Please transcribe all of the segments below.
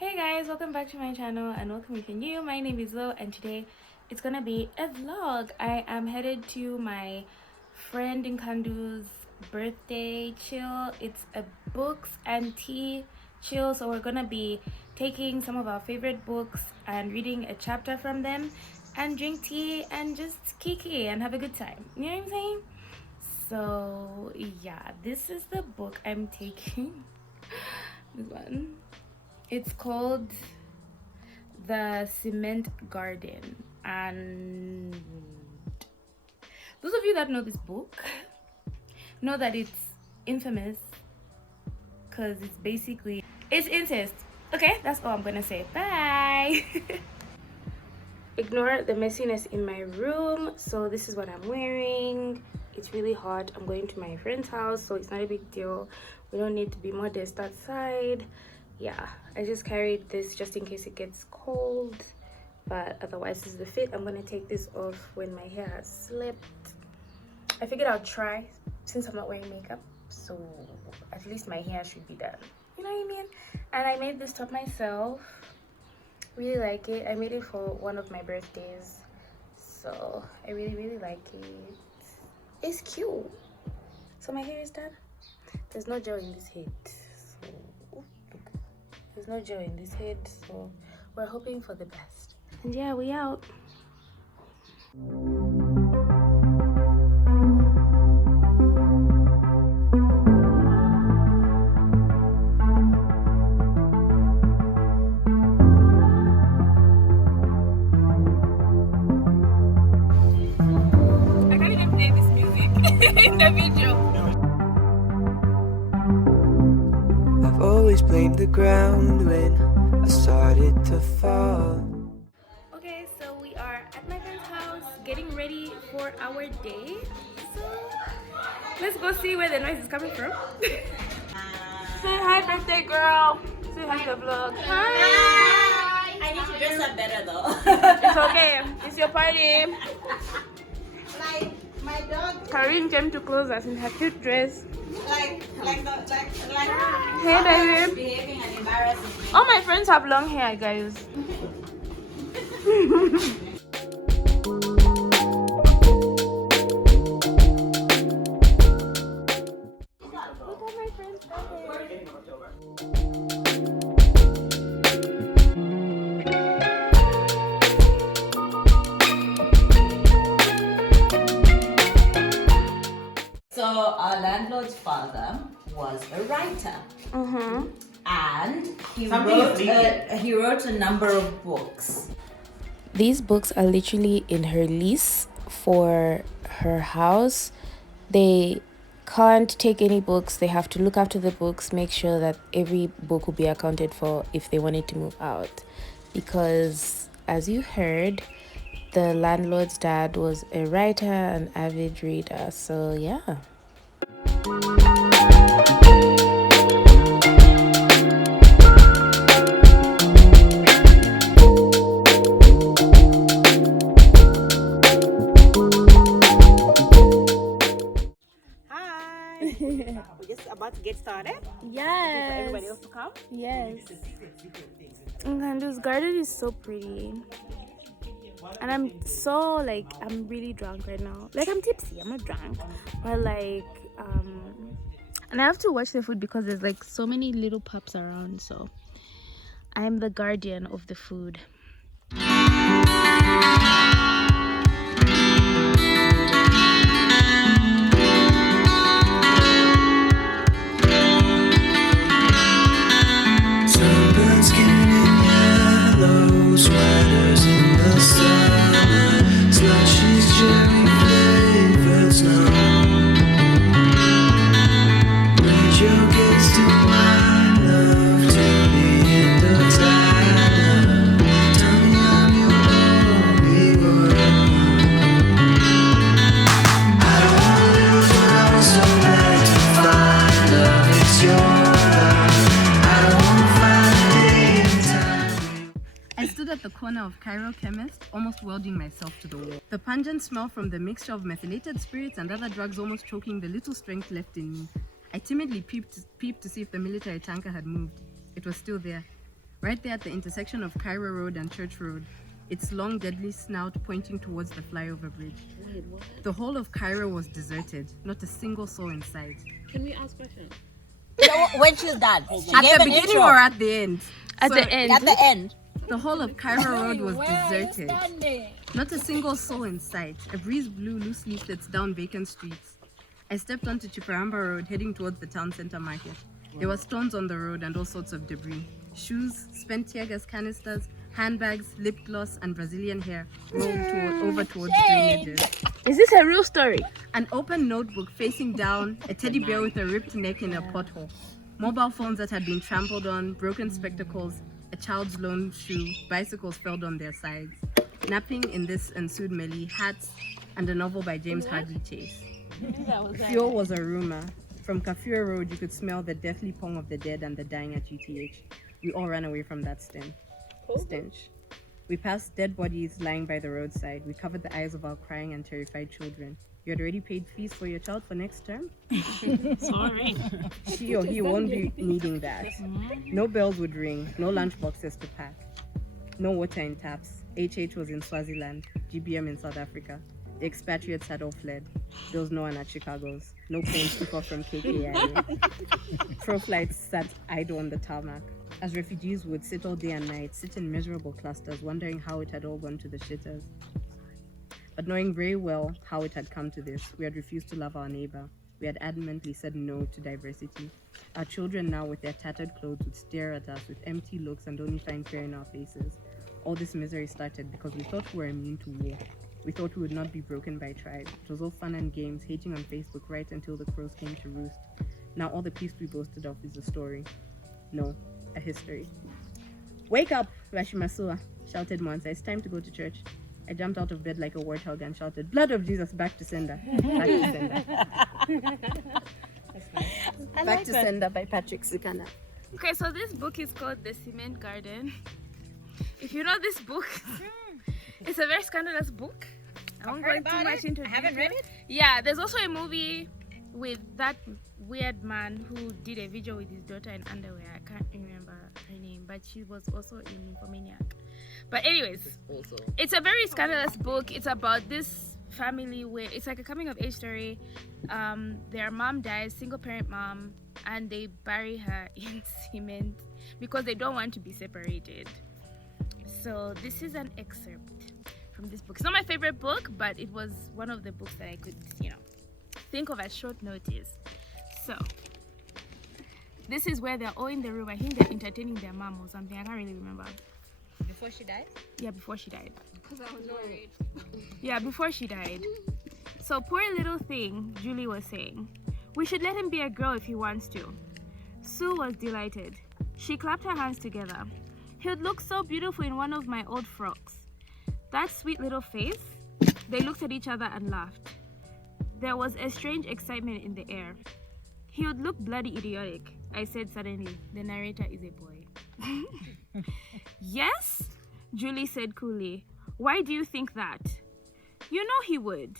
Hey guys, welcome back to my channel and welcome if you're new. My name is Lo and today it's gonna be a vlog. I am headed to my friend Nkandu's birthday chill. It's a books and tea chill, so we're gonna be taking some of our favorite books and reading a chapter from them and drink tea and just kiki and have a good time. You know what I'm saying? So yeah, this is the book I'm taking. This one. It's called The Cement Garden, and those of you that know this book know that it's infamous because it's incest. Okay, that's all I'm gonna say. Bye. Ignore the messiness in my room. So this is what I'm wearing. It's really hot. I'm going to my friend's house, so it's not a big deal. We don't need to be modest outside. Yeah, I just carried this just in case it gets cold, but otherwise this is the fit. I'm gonna take this off when my hair has slipped. I figured I'll try since I'm not wearing makeup, so at least my hair should be done, you know what I mean? And I made this top myself. Really like it. I made it for one of my birthdays, so I really like it. It's cute. So my hair is done. There's no gel in this head, so there's no gel in this head, so we're hoping for the best. And yeah, we out. I can't even play this music in the video. I've always blamed the ground when I started to fall. Okay, so we are at my friend's house getting ready for our day. So let's go see where the noise is coming from. Say hi, birthday girl. Say hi to the vlog. Hi. I need to dress up better though. It's okay. It's your party. My dog, Karine came to close us in her cute dress. like Hey, baby. behaving and embarrassing me. All my friends have long hair, guys. So our landlord's father was a writer, and he wrote a number of books. These books are literally in her lease for her house. They can't take any books. They have to look after the books, make sure that every book will be accounted for if they wanted to move out. Because as you heard, the landlord's dad was a writer, an avid reader. So yeah. We're just about to get started. Yes. For everybody else to come. Yes. Nkandu's garden is so pretty. And I'm really drunk right now. Like, I'm tipsy, I'm not drunk. But and I have to watch the food because there's like so many little pups around, so I'm the guardian of the food. Sunburned skin in yellow, sweaters in the summer, slushies, cherry flavored snow. Raise your gaze to my love, to the end of time. Tell me I'm your only one. I don't wanna lose what I was so glad to find. Love, it's your love. I don't wanna find it in time. I stood at the corner of Cairo Chemist, almost welding myself to the wall. The pungent smell from the mixture of methylated spirits and other drugs almost choking the little strength left in me. I timidly peeped to see if the military tanker had moved. It was still there. Right there at the intersection of Cairo Road and Church Road, its long deadly snout pointing towards the flyover bridge. Wait, what? The whole of Cairo was deserted, not a single soul in sight. Can we ask questions? When she's done. She At gave the an beginning intro. or at the end? At So, the end. At the end. the whole of Cairo Road was deserted. Not a single soul in sight. A breeze blew loose leaflets down vacant streets. I stepped onto Chiparamba Road, heading towards the town center market. There were stones on the road and all sorts of debris. Shoes, spent tear gas canisters, handbags, lip gloss, and Brazilian hair rolled over towards drainages. Is this a real story? An open notebook facing down, a teddy bear with a ripped neck in a pothole. Mobile phones that had been trampled on, broken spectacles, a child's lone shoe, bicycles felled on their sides. Napping in this ensued melee, hats, and a novel by James Hadley Chase. Fuel was a rumor. From Kafua Road, you could smell the deathly pong of the dead and the dying at UTH. We all ran away from that stench. We passed dead bodies lying by the roadside. We covered the eyes of our crying and terrified children. You had already paid fees for your child for next term? Sorry. She or he won't be needing that. No bells would ring, no lunch boxes to pack, no water in taps. HH was in Swaziland, GBM in South Africa. The expatriates had all fled. There was no one at Chicago's. No planes took off from KKIA. Pro flights sat idle on the tarmac. As refugees would sit all day and night, sit in miserable clusters, wondering how it had all gone to the shitters. But knowing very well how it had come to this, we had refused to love our neighbor. We had adamantly said no to diversity. Our children now, with their tattered clothes, would stare at us with empty looks and only find fear in our faces. All this misery started because we thought we were immune to war. We thought we would not be broken by tribe. It was all fun and games, hating on Facebook right until the crows came to roost. Now all the peace we boasted of is a story. No, a history. Wake up, Rashimasua, shouted Mwansa. It's time to go to church. I jumped out of bed like a warthog and shouted, Blood of Jesus, back to sender. Back to sender. Back to Sender by Patrick Sukana. Okay, so this book is called The Cement Garden. If you know this book, it's a very scandalous book. I won't go too much into it. I haven't read it. Yeah, there's also a movie with that weird man who did a video with his daughter in underwear. I can't remember her name, but she was also in Nymphomaniac. But anyways, it's a very scandalous book. It's about this family where it's like a coming of age story. Their mom dies, single parent mom, and they bury her in cement because they don't want to be separated. So this is an excerpt from this book. It's not my favorite book, but it was one of the books that I could, think of at short notice. So this is where they're all in the room. I think they're entertaining their mom or something. I can't really remember. Before she died? Yeah, before she died. Because I was worried. Yeah, before she died. So poor little thing, Julie was saying, we should let him be a girl if he wants to. Sue was delighted. She clapped her hands together. He'd look so beautiful in one of my old frocks. That sweet little face. They looked at each other and laughed. There was a strange excitement in the air. He would look bloody idiotic, I said suddenly. The narrator is a boy. Yes? Julie said coolly. Why do you think that? You know he would.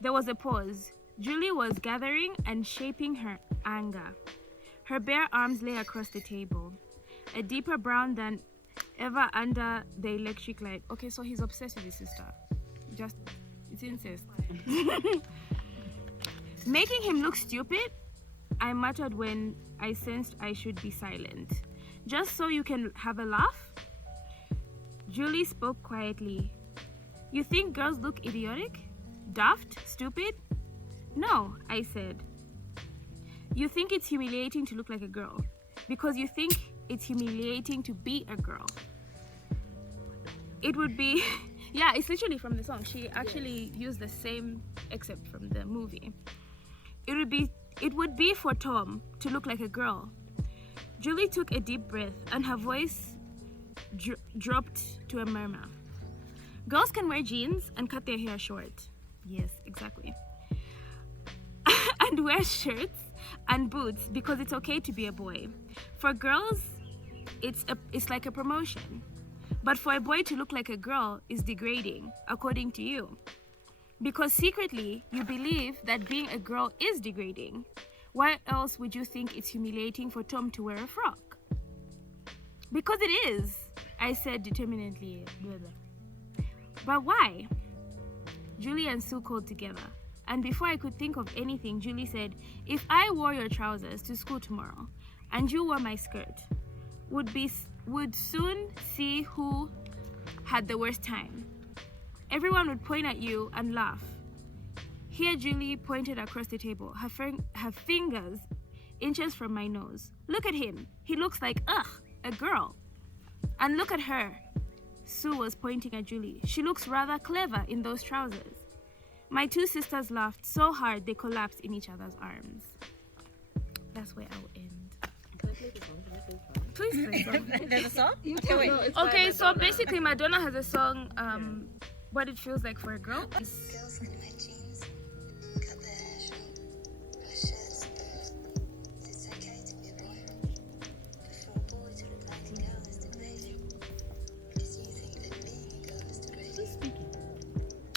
There was a pause. Julie was gathering and shaping her anger. Her bare arms lay across the table, a deeper brown than ever under the electric light. Okay, so he's obsessed with his sister. It's incest. Making him look stupid, I muttered when I sensed I should be silent. Just so you can have a laugh? Julie spoke quietly. You think girls look idiotic? Daft? Stupid? No, I said. You think it's humiliating to look like a girl because you think it's humiliating to be a girl. It would be, yeah, it's literally from the song. She actually used the same excerpt from the movie. It would be for Tom to look like a girl. Julie took a deep breath and her voice dropped to a murmur. Girls can wear jeans and cut their hair short. Yes, exactly. And wear shirts and boots because it's okay to be a boy. For girls, it's like a promotion. But for a boy to look like a girl is degrading, according to you. Because secretly, you believe that being a girl is degrading. Why else would you think it's humiliating for Tom to wear a frock? Because it is, I said determinedly. Blah, blah. But why? Julie and Sue called together. And before I could think of anything, Julie said, if I wore your trousers to school tomorrow and you wore my skirt, would soon see who had the worst time. Everyone would point at you and laugh. Here Julie pointed across the table, her fingers inches from my nose. Look at him. He looks like, a girl. And look at her. Sue was pointing at Julie. She looks rather clever in those trousers. My two sisters laughed so hard they collapsed in each other's arms. That's where I will end. Can I play the song? Can I play the song? Please play song. There's a song? No, it's by Okay, so Madonna. basically Madonna has a song, What It Feels Like for a Girl. Girls in my jeans, cut their hair short, wear shirts. It's okay to be a boy. But for a boy to look like a girl is degrading. Because you think that being a girl is degrading.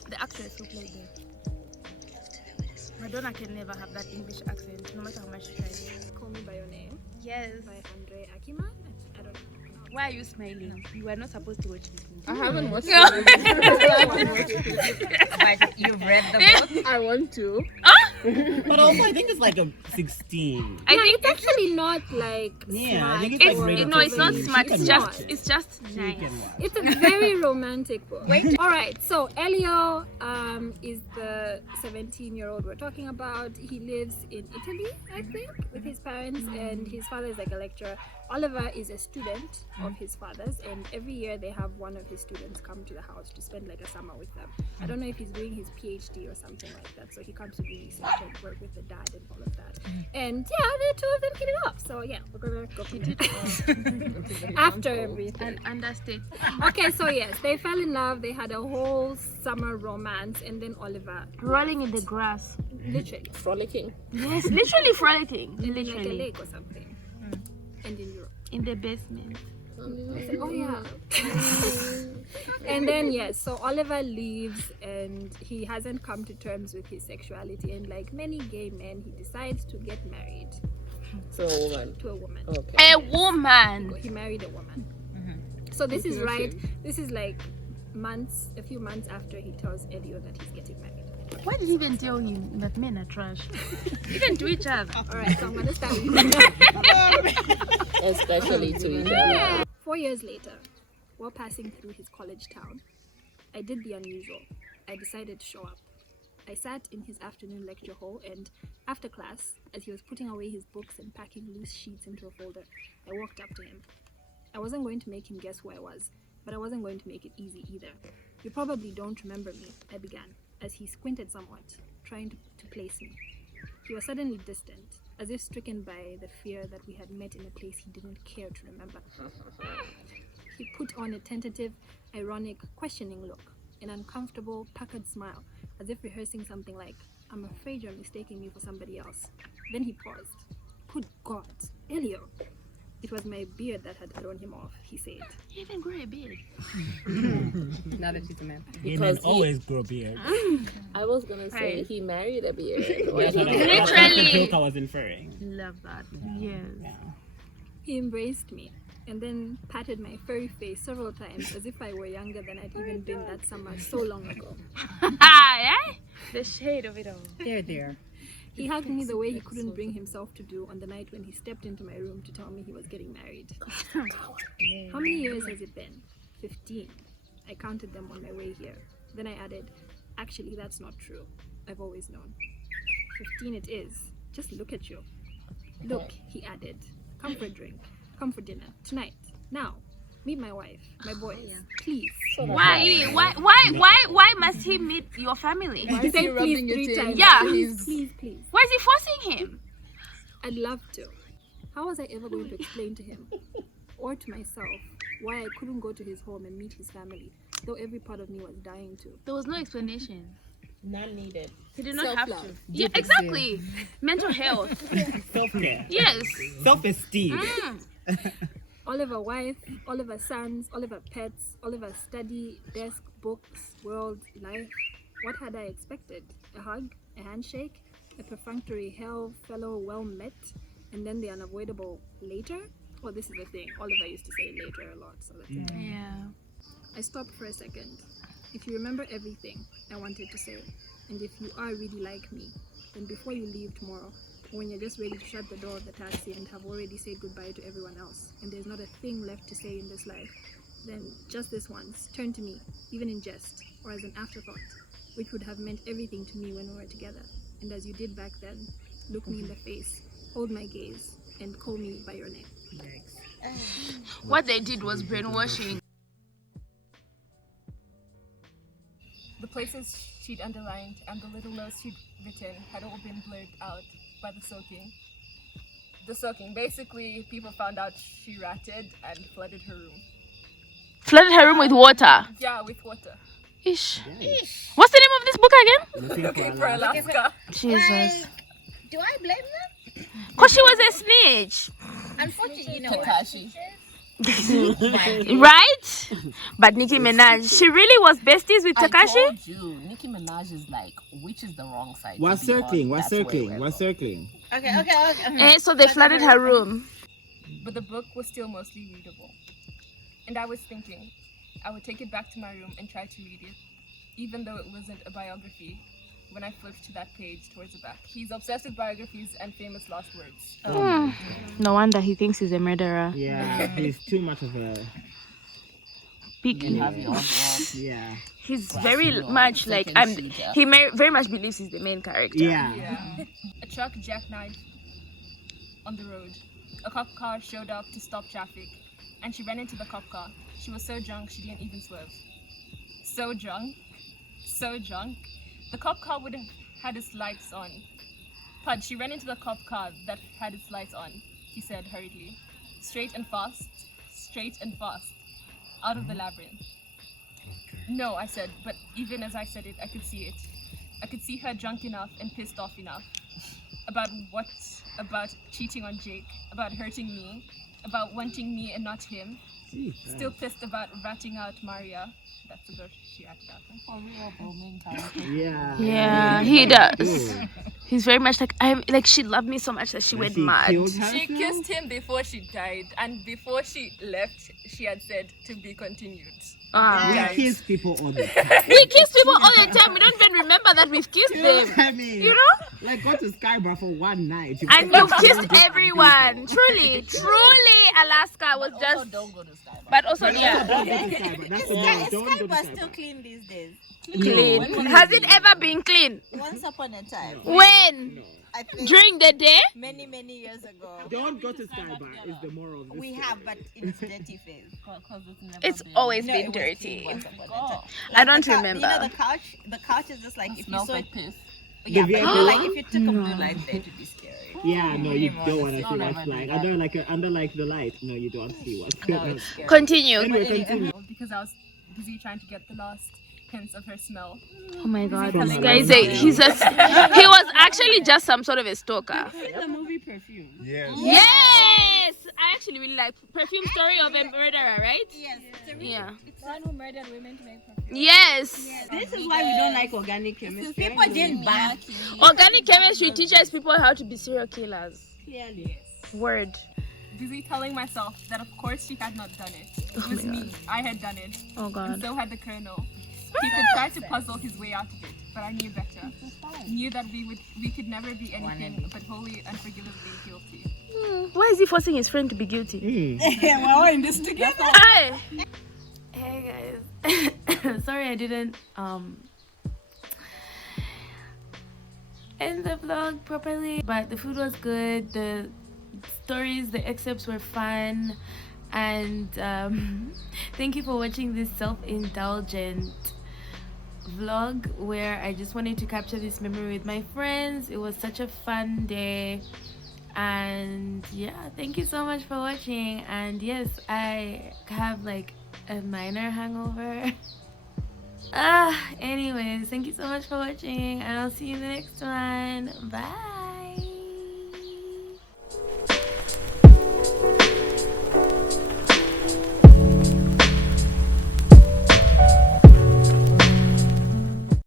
The actress who played it. Love to know what it's like. Madonna can never have that English accent, no matter how much she tries. Call Me By Your Name Yes. by Andre Akiman. I don't know. Why are you smiling? You were not supposed to watch this movie. I haven't watched No. it. But you've read the book? I want to. But also, I think it's like a 16. I think It's actually not like Yeah, smart I think it's like it's, rated no, it's not 16. smart. She It's can just, watch it. it's just She nice. can watch. It's a very romantic book. All right, so Elio is the 17-year-old we're talking about. He lives in Italy, I think, with his parents, and his father is like a lecturer. Oliver is a student of his father's, and every year they have one of his students come to the house to spend like a summer with them. I don't know if he's doing his PhD or something like that, so he comes to do research and work with the dad and all of that. And yeah, the two of them hit it off. So yeah, we're gonna go from there. After everything. And understate. Okay, so yes, they fell in love. They had a whole summer romance, and then Oliver Rolling in the grass. literally Frolicking. Yes, literally frolicking. in like a Literally. lake or something, and in Europe. In the basement. Oh yeah. And then yes, so Oliver leaves, and he hasn't come to terms with his sexuality. And like many gay men, he decides to get married So a woman. to a woman. Okay. A woman. He married a woman. So this is right. This is like a few months after he tells Elio that he's getting married. Why did he even tell him that men are trash? Even to each other. All right, so I'm gonna start with Especially to each other. 4 years later, while passing through his college town, I did the unusual. I decided to show up. I sat in his afternoon lecture hall, and after class, as he was putting away his books and packing loose sheets into a folder, I walked up to him. I wasn't going to make him guess who I was, but I wasn't going to make it easy either. You probably don't remember me, I began, as he squinted somewhat, trying to place me. He was suddenly distant, as if stricken by the fear that we had met in a place he didn't care to remember. He put on a tentative, ironic, questioning look, an uncomfortable, puckered smile, as if rehearsing something like, I'm afraid you're mistaking me for somebody else. Then he paused. Good God, Elio! It was my beard that had thrown him off, he said. You even grew a beard. Now that she's a man. Women Because he- always grow beards. I was gonna say Right. he married a beard. That's what I- Literally. that's the joke I was inferring. Love that. Yes. Yeah. He embraced me and then patted my furry face several times as if I were younger than I'd even been that summer so long ago. Yeah? The shade of it all. There. He hugged me the way he couldn't bring himself to do on the night when he stepped into my room to tell me he was getting married. How many years has it been? 15. I counted them on my way here. Then I added, actually, that's not true. I've always known. 15 it is. Just look at you. Look, he added. Come for a drink. Come for dinner. Tonight. Now. Meet my wife. My boys. Please. Why must he meet your family? He said please 3 times. Yeah. Please. Why is he forcing him? I'd love to. How was I ever going to explain to him or to myself why I couldn't go to his home and meet his family, though every part of me was dying to? There was no explanation. None needed. He did not have to. Self-love. Yeah, exactly. Mental health. Self-care. Yes. Self-esteem. Oliver wife, Oliver sons, Oliver pets, Oliver study, desk, books, world, life. What had I expected? A hug? A handshake? A perfunctory hail fellow well met? And then the unavoidable later? Well, this is the thing. Oliver used to say it later a lot. So that's the thing. Yeah. I stopped for a second. If you remember everything I wanted to say, and if you are really like me, then before you leave tomorrow, when you're just ready to shut the door of the taxi and have already said goodbye to everyone else, and there's not a thing left to say in this life, then just this once, turn to me, even in jest, or as an afterthought, which would have meant everything to me when we were together. And as you did back then, look me in the face, hold my gaze, and call me by your name. What they did was brainwashing. The places she'd underlined and the little notes she'd written had all been blurred out by the soaking. The soaking. Basically, people found out she ratted and flooded her room. Flooded her room with water. Yeah, with water. Ish. What's the name of this book again? Looking for Alaska. Jesus. Do I blame them? Cause she was a snitch, Unfortunately, you know what? Takashi. right? But Nicki Minaj, she really was besties with I Takashi. told you, Nicki Minaj is like, which is the wrong side? We're to be on? circling, we're That's where circling, we're we're going. circling. Okay. So they flooded her room. But the book was still mostly readable. And I was thinking, I would take it back to my room and try to read it, even though it wasn't a biography. When I flipped to that page towards the back, he's obsessed with biographies and famous last words. No wonder he thinks he's a murderer. Yeah, he's too much of a. Big. You have your own world. Yeah. He's very Classy much boy, like second shooter. he very much believes he's the main character. Yeah. A truck jackknifed on the road. A cop car showed up to stop traffic, and she ran into the cop car. She was so drunk she didn't even swerve. So drunk. The cop car would have had its lights on. Pud, she ran into the cop car that had its lights on, he said hurriedly. Straight and fast. Out of the labyrinth. No, I said, but even as I said it, I could see it. I could see her drunk enough and pissed off enough. About what? About cheating on Jake, about hurting me, about wanting me and not him. Still pissed about ratting out Maria. That's the girl she ratted out. Yeah. Yeah, he does. He's very much like she loved me so much that she went She mad. killed She herself? kissed him before she died, and before she left, she had said to be continued. We kiss people all the time. We kiss people all the time. We don't even remember that we've kissed them. I mean, You know? like go to Skybar for one night. And you've kissed everyone. Truly, Alaska was Also, just. don't go to Skybar. But also, Don't yeah, go to Skybar. That's the rule. Don't go to Skybar's still Skybar. clean these days. clean. Has it ever been clean? Once upon a time. When? I think During the day? many years ago. Don't go to Skybar is the moral of this We story. have, but in its dirty phase. It's always No, been it was dirty. clean once upon a time. I don't the remember. You know the couch is just like if you Smells saw like piss. yeah, The but VIP like if you took a blue light there, it would be scary. Yeah, no, you don't want to see Don't what's ever do like. that. Under the light. No, you don't see what's going on. It's scary. Continue. Anyway, continue. Because I was busy trying to get the last hints of her smell. Oh my god, From this the guy is light. he was actually just some sort of a stalker. The movie Perfume. Yes. Yes! I actually really like Perfume Story of a Murderer, right? Yes. Yeah. It's one who murdered women to make perfume. Yes. This is why we don't like organic chemistry. People didn't buy. Organic chemistry teaches people how to be serial killers. Clearly. Word. Busy telling myself that of course she had not done it. It Oh was my me. I had done it. Oh And god. so had the colonel. He could try to puzzle his way out of it, but I knew better. Knew that we could never be anything but wholly unforgivably guilty. Why is he forcing his friend to be guilty? We're all in this together. Hi. Hey guys. Sorry I didn't end the vlog properly, but the food was good, the stories, the excerpts were fun, and thank you for watching this self-indulgent vlog where I just wanted to capture this memory with my friends. It was such a fun day, and yeah, thank you so much for watching. And yes, I have like a minor hangover. Anyways, thank you so much for watching, and I'll see you in the next one. Bye.